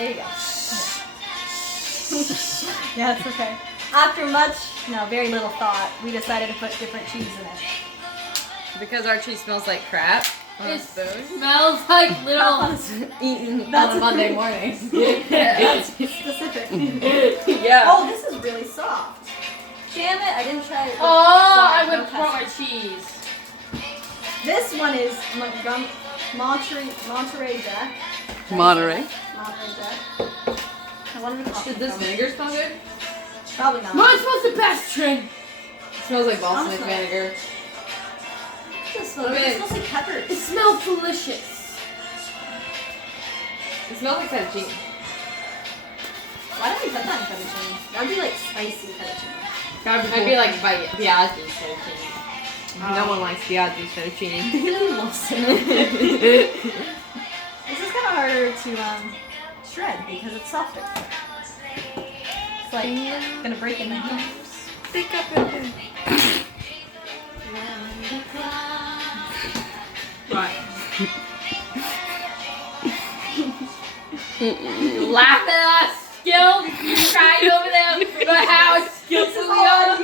There you go. Yeah, it's okay. After much, very little thought, we decided to put different cheese in it. Because our cheese smells like crap. It smells like little Eaten on a Monday morning. That's specific. Yeah. Oh, this is really soft. Damn it, I didn't try it. Oh, I Sorry, would no pour my testing. cheese. This one is Monterey Jack. Monterey. Monterey Jack. I wanted to Did this vinegar smell good? Probably not. Mine smells the best, Trin. It smells like balsamic Honestly. vinegar. It smells like peppers. It smells delicious. It smells like fettuccine. Why don't we put that in fettuccine? That would be like spicy fettuccine. I'd be like Biaggi's fettuccine. No one likes Biaggi's fettuccine. Really loves it. This is kind of harder to shred because it's softer. It's like gonna break in my fingers. Pick up it. Right. Laugh at us, skilled. You tried over there, but how skillful we are.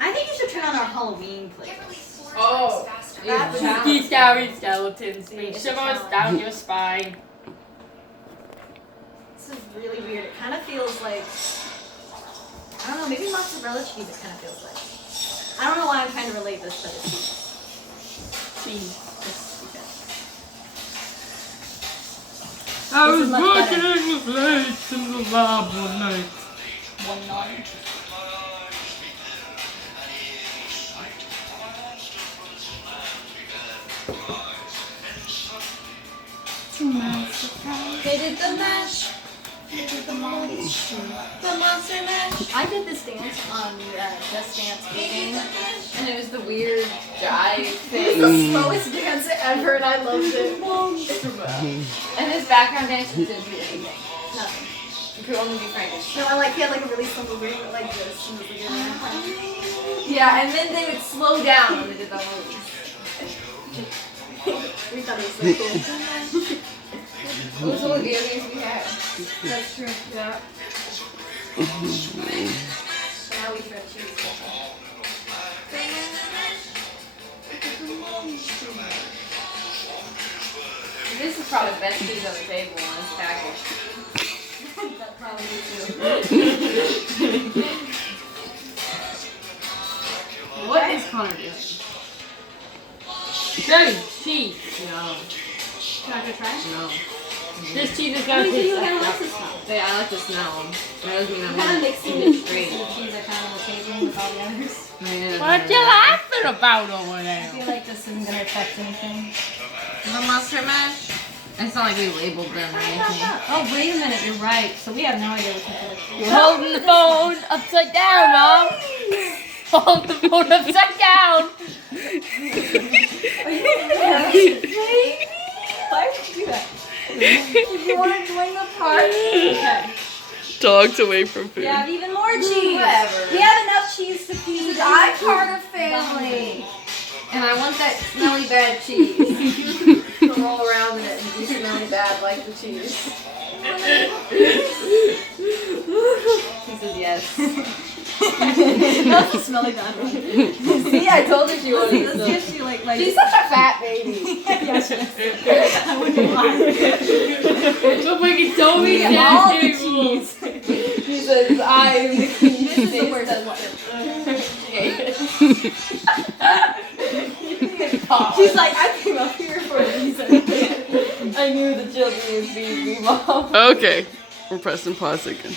I think you should turn on our Halloween playlist. Oh. Spooky, scary skeletons may shivers down your spine. This is really weird. It kind of feels like, I don't know, maybe mozzarella cheese it kind of feels like. I don't know why I'm trying to relate this, but it's cheese. Just because. I This was is much working better. with lights in the lab one night. One night. They did the mash. They did the monster. The monster mash. I did this dance on Just Dance game. And it was the weird jive It thing. was the slowest dance ever, and I loved it. And his background dancers didn't do anything. Nothing. It could only be Frankenstein. No, he had like a really simple movement like this. And it was like, Yeah, and then they would slow down when they did the movies. we thought it was so cool. Those were the video games we had. That's true. Yeah. So now we shred cheese. This is probably the best cheese on the table on this package. That probably too. What is Connor doing? Dirty cheese. No. Can I go try? No. This cheese is gonna You taste kind of like like the smell. I like the smell. That doesn't mean I'm Kind of gonna mixing eat the it straight. cheese I found on the table with all the others. What you laughing about over I there? feel like this isn't gonna affect anything. The mustard mash? It's not like we labeled them or anything. Oh, wait a minute, you're right. So we have no idea what's in it. You're holding the phone upside down, Mom. Hold the phone upside down. Are you baby? Why would you do that? You want to join the party? Okay. Dogs away from food. We have even more cheese. Whatever. We have enough cheese to feed the iCarter family. And I want that smelly bad cheese to roll around in it and be smelly bad like the cheese. He says yes. That's a smelly bad one. See, I told her she wanted Let's to. see if she like. She's such a fat baby. Yeah, she is. I wouldn't lie. Look like it's Toby We have all the Dad's cheese. She says, I'm the queen. This is the worst one. She's like, I came up here for a reason. I knew the children would be me, Mom. Okay, we're pressing pause again.